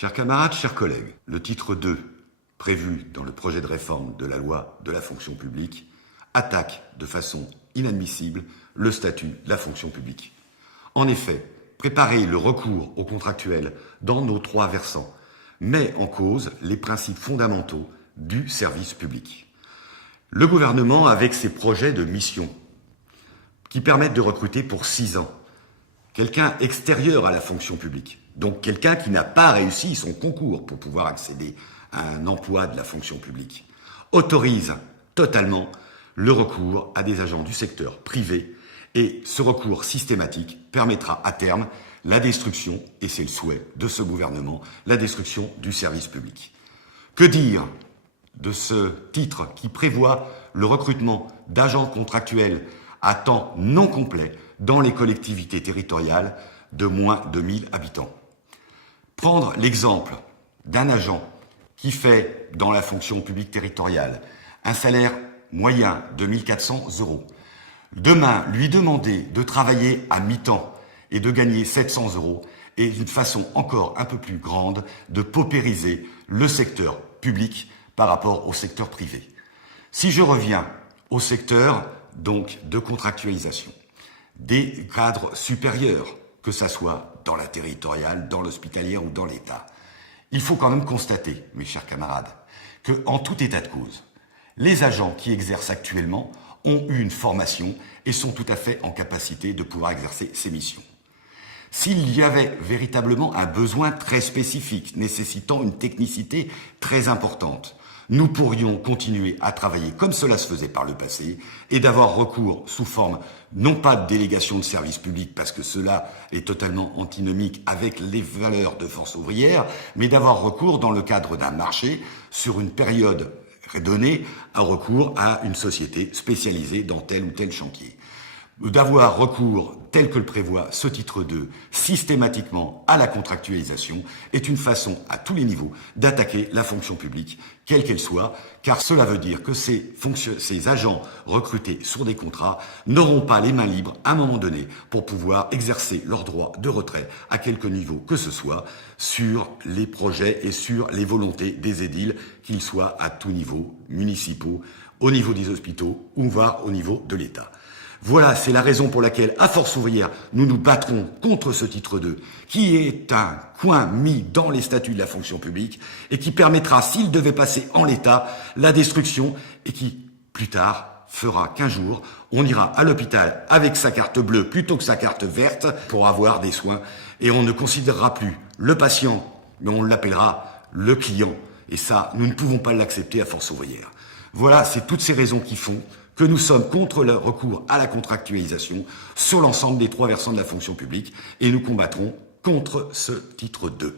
Chers camarades, chers collègues, le titre 2, prévu dans le projet de réforme de la loi de la fonction publique, attaque de façon inadmissible le statut de la fonction publique. En effet, préparer le recours aux contractuels dans nos 3 versants met en cause les principes fondamentaux du service public. Le gouvernement, avec ses projets de mission, qui permettent de recruter pour 6 ans quelqu'un extérieur à la fonction publique, donc quelqu'un qui n'a pas réussi son concours pour pouvoir accéder à un emploi de la fonction publique, autorise totalement le recours à des agents du secteur privé, et ce recours systématique permettra à terme la destruction, et c'est le souhait de ce gouvernement, la destruction du service public. Que dire de ce titre qui prévoit le recrutement d'agents contractuels à temps non complet dans les collectivités territoriales de moins de 1000 habitants. Prendre l'exemple d'un agent qui fait dans la fonction publique territoriale un salaire moyen de 1 400 €. Demain, lui demander de travailler à mi-temps et de gagner 700 € est une façon encore un peu plus grande de paupériser le secteur public par rapport au secteur privé. Si je reviens au secteur donc de contractualisation des cadres supérieurs, que ça soit dans la territoriale, dans l'hospitalière ou dans l'État, il faut quand même constater, mes chers camarades, que en tout état de cause, les agents qui exercent actuellement ont eu une formation et sont tout à fait en capacité de pouvoir exercer ces missions. S'il y avait véritablement un besoin très spécifique, nécessitant une technicité très importante, nous pourrions continuer à travailler comme cela se faisait par le passé et d'avoir recours sous forme non pas de délégation de service public parce que cela est totalement antinomique avec les valeurs de force ouvrière, mais d'avoir recours dans le cadre d'un marché sur une période donnée à recours à une société spécialisée dans tel ou tel chantier. D'avoir recours, tel que le prévoit ce titre 2, systématiquement à la contractualisation, est une façon, à tous les niveaux, d'attaquer la fonction publique, quelle qu'elle soit, car cela veut dire que ces agents recrutés sur des contrats n'auront pas les mains libres à un moment donné pour pouvoir exercer leur droit de retrait à quelque niveau que ce soit sur les projets et sur les volontés des édiles, qu'ils soient à tous niveaux, municipaux, au niveau des hôpitaux ou voire au niveau de l'État. Voilà, c'est la raison pour laquelle, à Force ouvrière, nous nous battrons contre ce titre 2, qui est un coin mis dans les statuts de la fonction publique et qui permettra, s'il devait passer en l'état, la destruction et qui, plus tard, fera qu'un jour, on ira à l'hôpital avec sa carte bleue plutôt que sa carte verte pour avoir des soins et on ne considérera plus le patient, mais on l'appellera le client. Et ça, nous ne pouvons pas l'accepter à Force ouvrière. Voilà, c'est toutes ces raisons qui font que nous sommes contre le recours à la contractualisation sur l'ensemble des 3 versants de la fonction publique et nous combattrons contre ce titre 2.